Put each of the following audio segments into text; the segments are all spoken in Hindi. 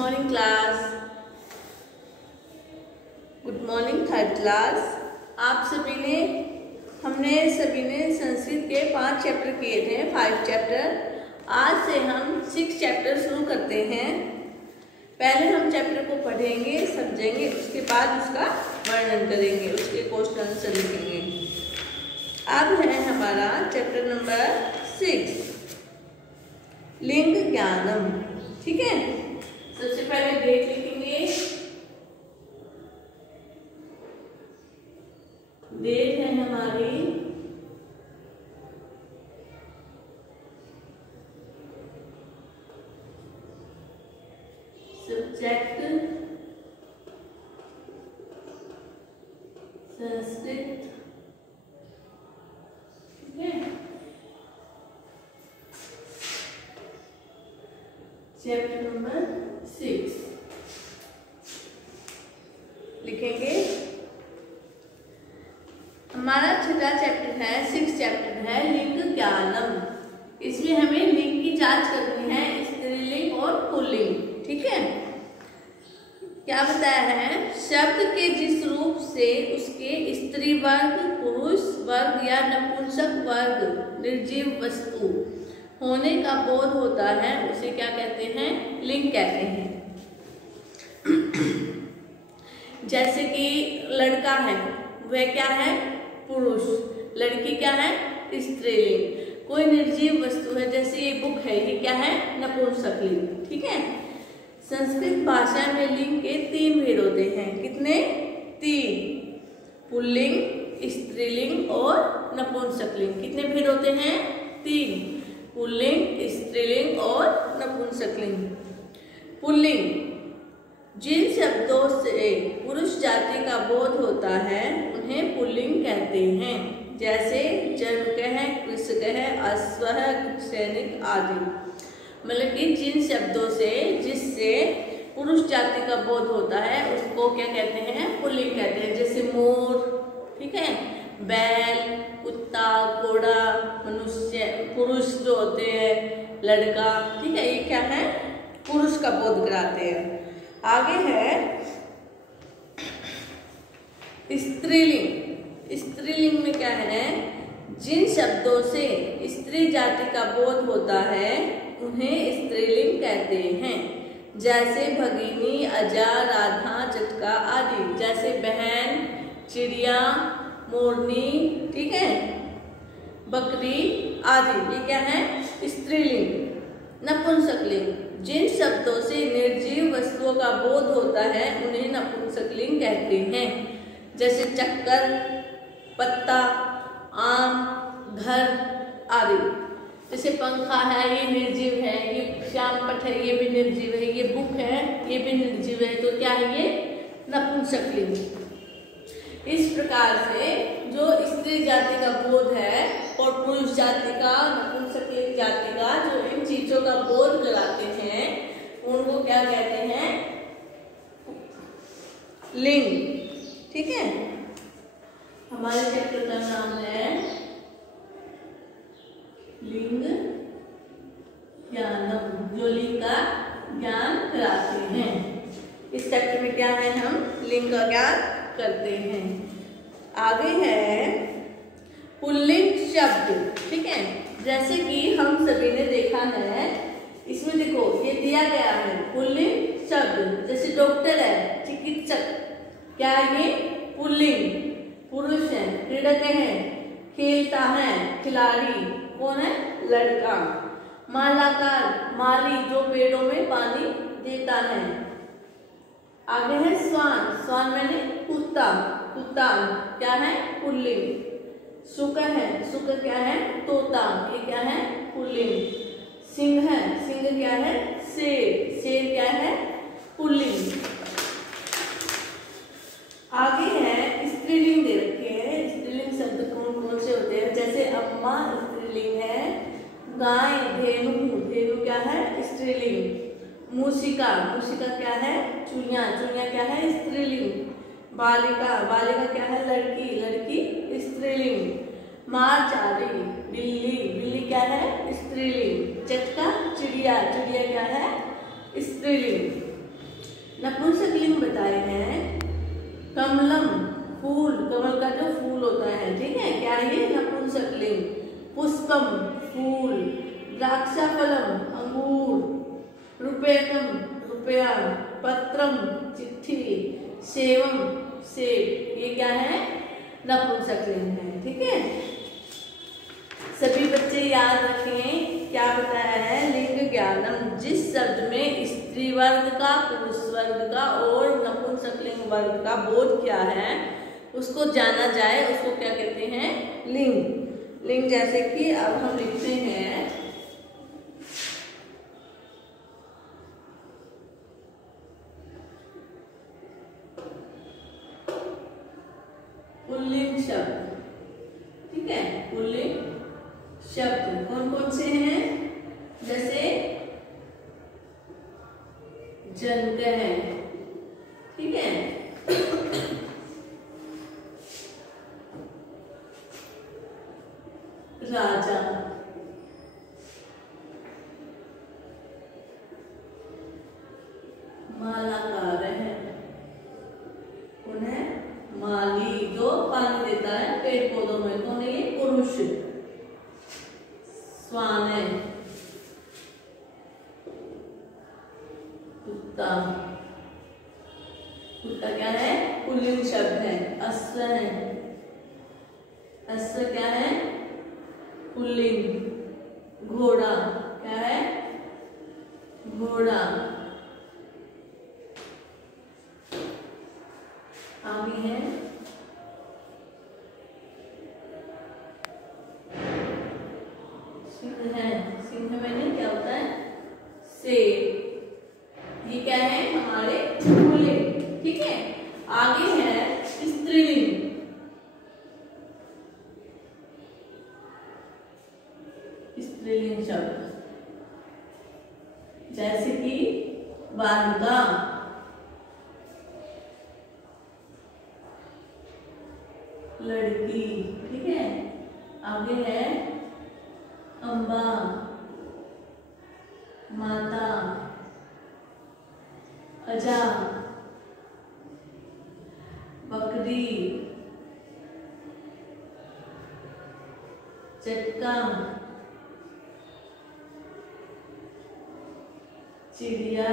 Morning class. Good morning third class. हमने सभी ने संस्कृत के 5 चैप्टर किए थे, 5 चैप्टर। आज से हम 6 चैप्टर शुरू करते हैं। पहले हम चैप्टर को पढ़ेंगे, समझेंगे, उसके बाद उसका वर्णन करेंगे, उसके क्वेश्चन आंसर लिखेंगे। अब है हमारा चैप्टर नंबर 6, लिंग ज्ञानम। ठीक है, सबसे पहले डेट लिखेंगे। डेट है हमारी सब्जेक्ट संस्कृत। ठीक है, चैप्टर नंबर 6 लिखेंगे। हमारा छठा चैप्टर है, 6 चैप्टर है लिंग ज्ञानम। इसमें हमें लिंग की जांच करनी है, स्त्रीलिंग और पुल्लिंग। ठीक है, क्या बताया है? शब्द के जिस रूप से उसके स्त्री वर्ग, पुरुष वर्ग या नपुंसक वर्ग, निर्जीव वस्तु होने का बोध होता है, उसे क्या कहते हैं? लिंग कहते हैं। जैसे कि लड़का है, वह क्या है? पुरुष। लड़की क्या है? स्त्रीलिंग। कोई निर्जीव वस्तु है, जैसे ये बुक है, ये क्या है? नपुंसक लिंग। ठीक है, संस्कृत भाषा में लिंग के 3 भेद होते हैं। कितने? 3, पुल्लिंग, स्त्रीलिंग और नपुंसक लिंग। कितने भेद होते हैं? 3, पुल्लिंग, स्त्रीलिंग और नपुंसक लिंग। पुल्लिंग, जिन शब्दों से पुरुष जाति का बोध होता है उन्हें पुल्लिंग कहते हैं। जैसे जन्मकः, कृषकः, अश्वः, सैनिक आदि। मतलब कि जिन शब्दों से, जिससे पुरुष जाति का बोध होता है, उसको क्या कहते हैं? पुल्लिंग कहते हैं। जैसे मोर, ठीक है, बैल, कुत्ता, घोड़ा, मनुष्य, पुरुष जो होते हैं, लड़का। ठीक है, ये क्या है? पुरुष का बोध कराते हैं। आगे है स्त्रीलिंग। स्त्रीलिंग में क्या है? जिन शब्दों से स्त्री जाति का बोध होता है उन्हें स्त्रीलिंग कहते हैं। जैसे भगिनी, अजा, राधा, चटका आदि। जैसे बहन, चिड़िया, मोरनी, ठीक है, बकरी आदि। ये क्या है? स्त्रीलिंग। नपुंसक लिंग, जिन शब्दों से निर्जीव वस्तुओं का बोध होता है उन्हें नपुंसक लिंग कहते हैं। जैसे चक्कर, पत्ता, आम, घर आदि। जैसे पंखा है, ये निर्जीव है। ये श्यामपट्ट है, ये भी निर्जीव है। ये बुक है, ये भी निर्जीव है। तो क्या है? ये नपुंसक लिंग। इस प्रकार से जो स्त्री जाति का बोध है और पुरुष जाति का, नपुंसक लिंग जाति का, जो इन चीजों का बोध कराते हैं उनको क्या कहते हैं? लिंग। ठीक है, हमारे चैप्टर का नाम है लिंग ज्ञानम, जो लिंग का ज्ञान कराते हैं। इस चैप्टर में क्या है? हम लिंग का ज्ञान करते हैं। आगे है पुल्लिंग शब्द। ठीक है, जैसे कि हम सभी ने देखा है, इसमें देखो ये दिया गया है पुल्लिंग शब्द। जैसे डॉक्टर है, चिकित्सक, क्या ये? पुल्लिंग। पुरुष है, क्रीड़क है, खेलता है, खिलाड़ी, कौन है? लड़का। मालाकार, माली, जो पेड़ों में पानी देता है। आगे है स्वान। स्वान मैंने कुत्ता, कुत्ता क्या है? पुल्लिंग। शुक है, शुक क्या है? तोता, ये क्या है? पुल्लिंग। सिंह है, सिंह क्या है? शेर, शेर क्या है? पुल्लिंग। आगे है स्त्रीलिंग दे रखे हैं। स्त्रीलिंग शब्द कौन कौन से होते हैं? जैसे अम्मा स्त्रीलिंग है, गाय, धेनु, धेनु क्या है? स्त्रीलिंग। मूषिका, मूषिका क्या है? चुईया, चुईया क्या है? स्त्रीलिंग। बालिका, बालिका क्या है? लड़की, लड़की स्त्रीलिंग। मारचारी, बिल्ली, बिल्ली क्या है? स्त्रीलिंग। चटका, चिड़िया, चिड़िया क्या है? स्त्रीलिंग। नपुंसकलिंग बताए हैं कमलम फूल, कमल का जो फूल होता है, ठीक है, क्या ये नपुंसकलिंग। पुष्पम फूल, द्राक्षाफलम अंगूर, रुपयकम रुपया, पत्रम चिट्ठी, सेवम सेब, ये क्या है नपुंसकलिंग है, ठीक है। सभी बच्चे याद रखें क्या बताया है, लिंग ज्ञानम, जिस शब्द में स्त्री वर्ग का, पुरुष वर्ग का और नपुंसकलिंग वर्ग का बोध क्या है उसको जाना जाए, उसको क्या कहते हैं, लिंग। लिंग जैसे कि अब हम लिखते हैं पुल्लिंग शब्द, ठीक है, पुल्लिंग शब्द कौन कौन से हैं, जैसे जनक है, ठीक है, राजा, मालाकार है, कौन है, माली जो पानी देता है पेड़ पौधों में, कौन है ये, पुरुष। स्वान है, कुत्ता, कुत्ता क्या है, पुल्लिंग शब्द है। अश्व है, अश्व क्या है, पुल्लिंग। घोड़ा क्या है, घोड़ा। आगे है सिंह है, सिंह में क्या होता है, शेर। ये क्या है हमारे पुल्लिंग, ठीक है। आगे है स्त्रीलिंग, स्त्रीलिंग शब्द जैसे कि बालिका, लड़की, ठीक है। आगे है अम्बा, माता, अजा, बकरी, चटका, चिड़िया,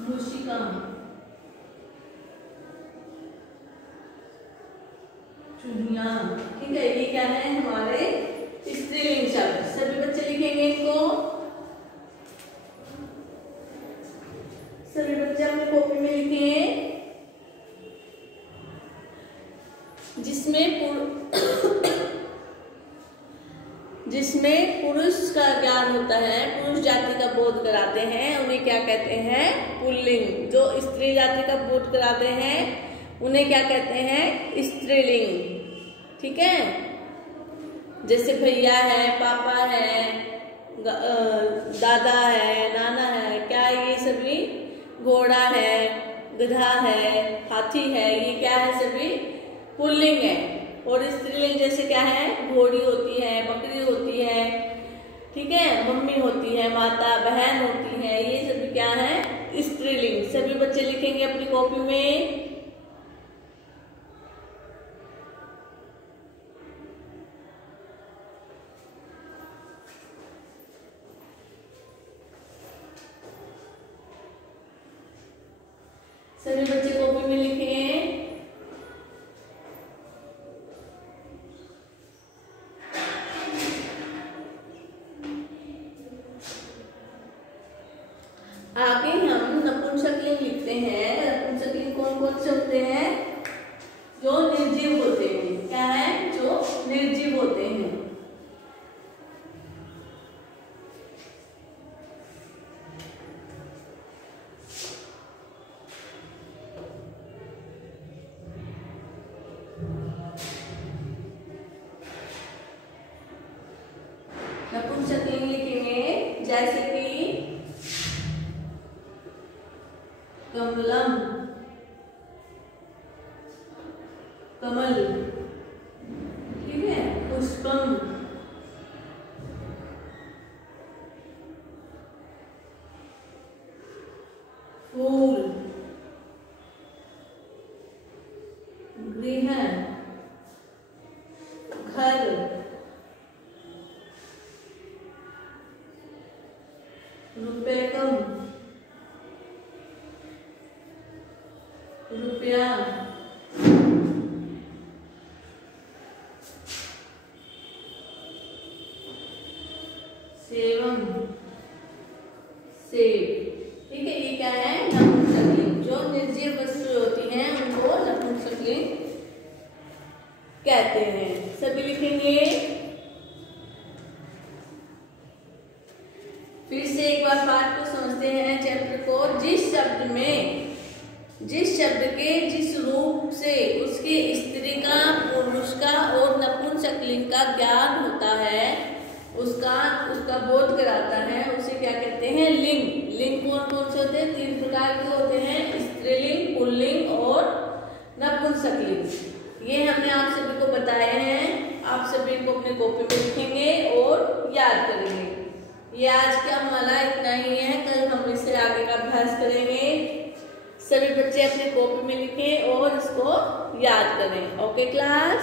मूषिका, चुनिया, ठीक है। ये क्या है हमारे स्त्रीलिंग शब्द। सभी बच्चे लिखेंगे इनको, सभी बच्चे अपनी कॉपी में लिखें। जिसमें पुरुष का ज्ञान होता है, पुरुष जाति का बोध कराते हैं, उन्हें क्या कहते हैं, पुल्लिंग। जो स्त्री जाति का बोध कराते हैं उन्हें क्या कहते हैं, स्त्रीलिंग, ठीक है। जैसे भैया है, पापा है, दादा है, नाना है, क्या ये सभी, घोड़ा है, गधा है, हाथी है, ये क्या है, सभी पुल्लिंग है। और स्त्रीलिंग जैसे क्या है, घोड़ी होती है, बकरी होती है, ठीक है, मम्मी होती है, माता, बहन होती है, ये सभी क्या है, स्त्रीलिंग। सभी बच्चे लिखेंगे अपनी कॉपी में। सभी बच्चे कॉपी में लिखें। आगे हम नपुंसकलिंग लिखते हैं। नपुंसकलिंग कौन कौन से होते हैं, जो निर्जीव होते हैं, क्या है, जो निर्जीव होते हैं। नपुंसकलिंग लिखेंगे जैसे कि कमलम, कमल, फूल, गृह, घर, रुपयम, रुपया, सेवम, सेब। ठीक है, ये क्या है? नपुंसकलिंग। जो निर्जीव वस्तुएं होती हैं उनको नपुंसकलिंग कहते हैं। सभी लिखेंगे। फिर से एक बार बात को समझते हैं चैप्टर को। जिस शब्द के जिस रूप से उसके स्त्री का, पुरुष का और नपुंसकलिंग का ज्ञान होता है, उसका बोध कराता है, उसे क्या कहते हैं? लिंग। लिंग कौन कौन से होते हैं? 3 प्रकार के होते हैं, स्त्रीलिंग, पुल्लिंग और नपुंसकलिंग। ये हमने आप सभी को बताए हैं। आप सभी को अपने कॉपी में लिखेंगे और याद करेंगे। ये आज का हमारा इतना ही है। कल हम इससे आगे का अभ्यास करेंगे। सभी बच्चे अपने कॉपी में लिखें और इसको याद करें। Okay class.